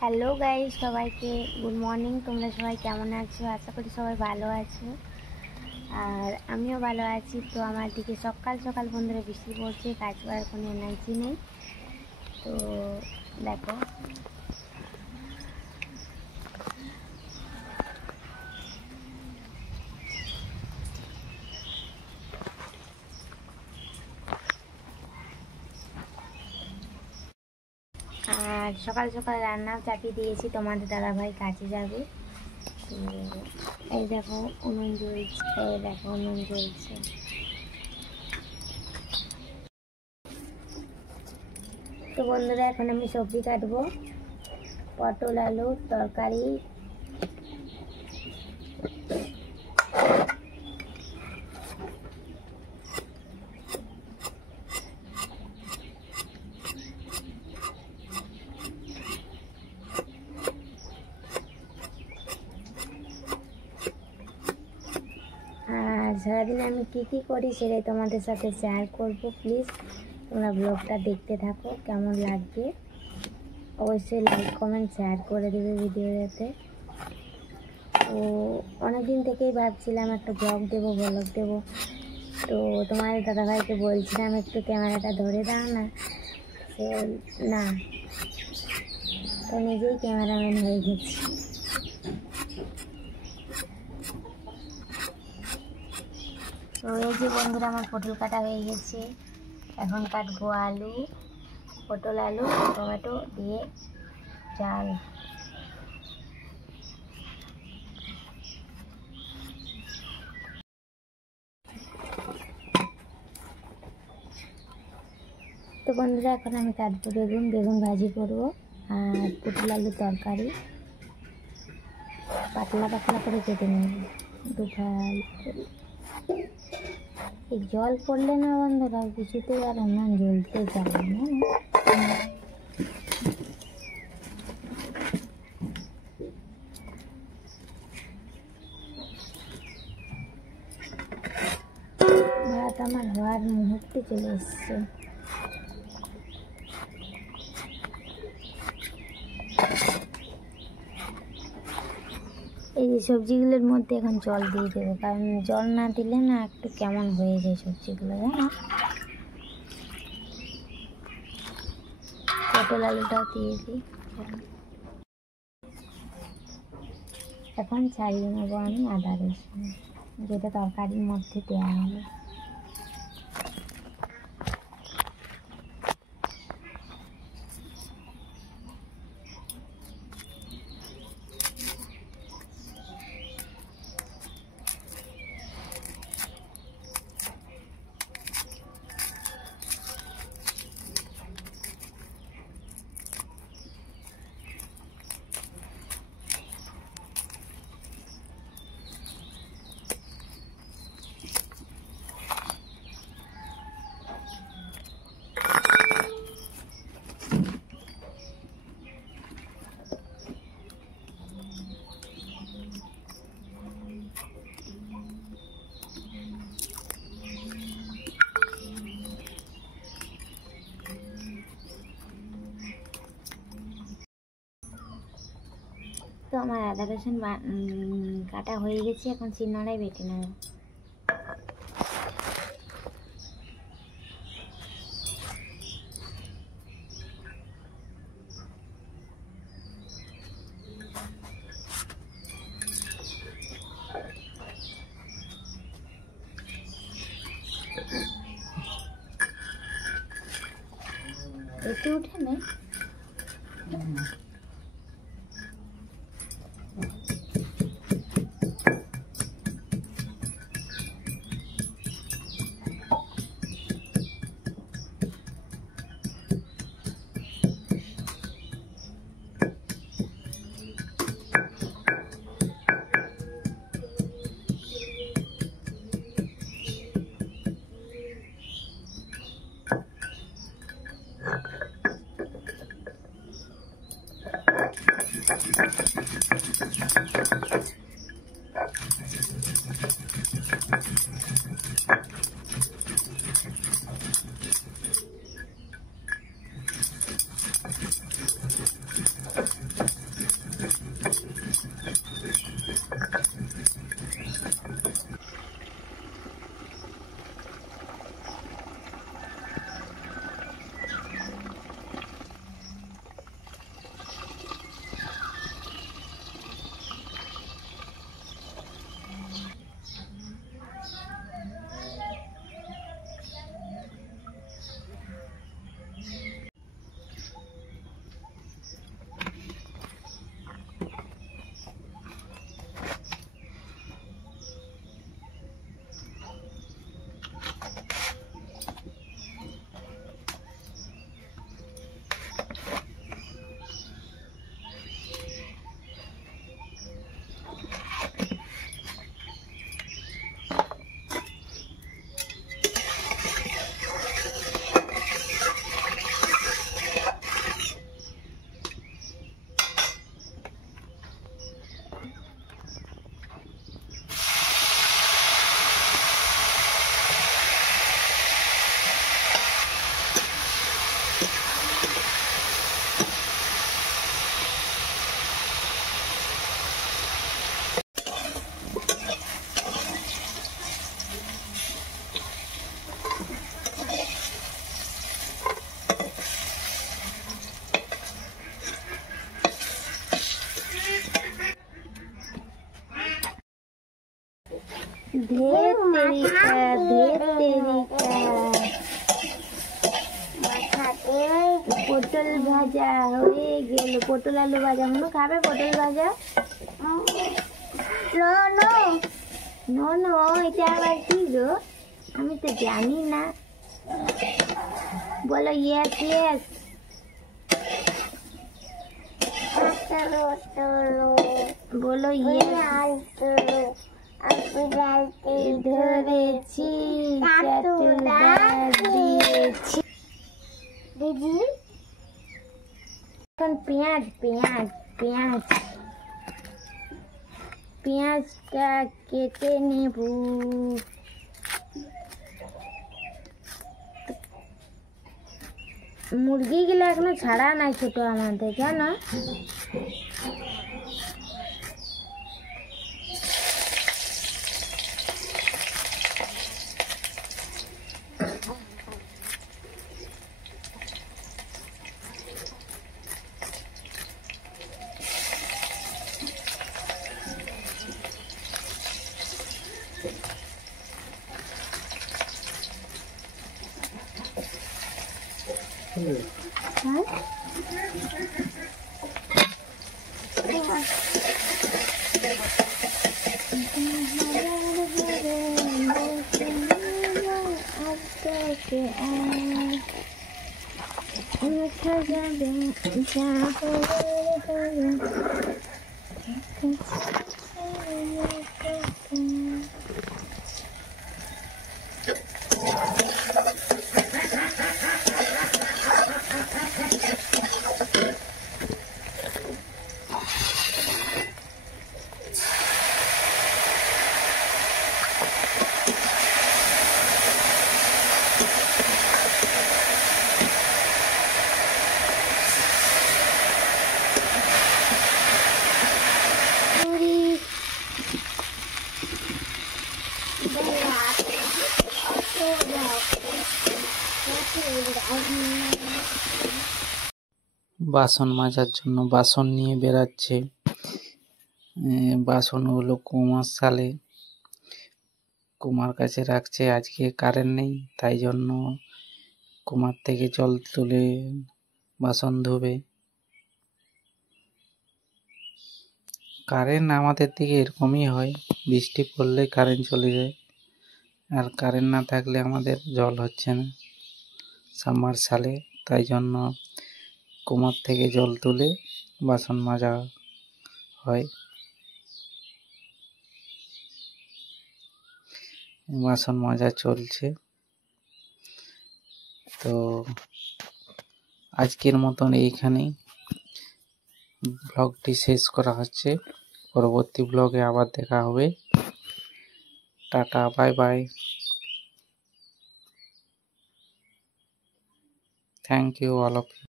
Hello guys, সবাইকে good morning. তোমরা সবাই কেমন আছো? আশা করি সবাই ভালো আছো, আর আমিও ভালো আছি। তো আমার দিকে সকাল সকাল বন্ধুরা বৃষ্টি পড়ছে, কাজ করার কোনো এনার্জি নেই। তো দেখো, আর সকাল সকাল রান্নাও চাপিয়ে দিয়েছি। তোমাদের দাদাভাই কাজে যাবে। তো এই দেখো উনুন জ্বলছে, তো বন্ধুরা এখন আমি সবজি কাটবো, পটল আলু তরকারি। আর সারাদিন আমি কী করি সেটাই তোমাদের সাথে শেয়ার করব। প্লিজ তোমরা ব্লগটা দেখতে থাকো, কেমন লাগবে অবশ্যই লাইক কমেন্ট শেয়ার করে দেবে ভিডিওতে। তো অনেকদিন থেকেই ভাবছিলাম একটা ব্লগ দেবো। তো তোমাদের দাদাভাইকে বলছিলাম একটু ক্যামেরাটা ধরে দাও না, সে না, তো নিজেই ক্যামেরাম্যান হয়ে গেছি। তো এই যে বন্ধুরা, আমার পটল কাটা হয়ে গেছে। এখন কাটবো আলু, পটল আলু টমেটো দিয়ে চাল। তো বন্ধুরা এখন আমি কাটবো বেগুন ভাজি করবো, আর পটল আলু তরকারি পাতলা করে কেটে নেব দুফাল। এই জল পড়লে না বন্ধুরা কিছুতেই আর উনান জ্বলতে যাবে না। ভাত আমার হওয়ার মুহূর্তে চলে এসছে। এই যে সবজিগুলোর মধ্যে এখন জল দিয়ে দেবো, কারণ জল না দিলে না একটু কেমন হয়ে যায় সবজিগুলো, জানো। পটল আলুটাও দিয়ে দিই। এখন ছাড়িয়ে নেবো আমি আদা রসুন, যেটা তরকারির মধ্যে দেওয়া হবে। তো আমার আদা রসুন কাটা হয়ে গেছে, এখন শিলনোড়ায় বেটে নেব। এতে উঠে না। ढेर পটল ভাজা হয়ে গেল। পটল আলু ভাজা, মনে খাবে পটল ভাজা? নো নো নো নো, এটা আবার কি গো? আমি তো জানি না। বলো ইয়েস ইয়েস। বলো ইয়েস। ধরেছি, দিয়েছি। দিদি এখন পেঁয়াজ পেঁয়াজ পেঁয়াজ পেঁয়াজটা কেটে নেব। মুরগিগুলো এখনো ছাড়া নাই ছোট আমাদের, জানো? হ্যাঁ বাসন মাজার জন্য বাসন নিয়ে বেরাচ্ছে। বাসনগুলো কুমার সালে কুমার কাছে রাখছে। আজকে কারেন্ট নেই, তাই জন্য কুমার থেকে জল তুলে বাসন ধোবে। কারেন্ট আমাদের দিকে এরকমই হয়, বৃষ্টি পড়লে কারেন্ট চলে যায়, আর কারেন্ট না থাকলে আমাদের জল হচ্ছে না সাবমার্সালে, তাই জন্য কুমার থেকে জল তুলে বাসন মাজা হয়। বাসন মাজা চলছে। তো আজকের মতন এইখানেই ব্লগটি শেষ করা হচ্ছে। পরবর্তী ব্লগে আবার দেখা হবে। Tata, bye bye, thank you all of you.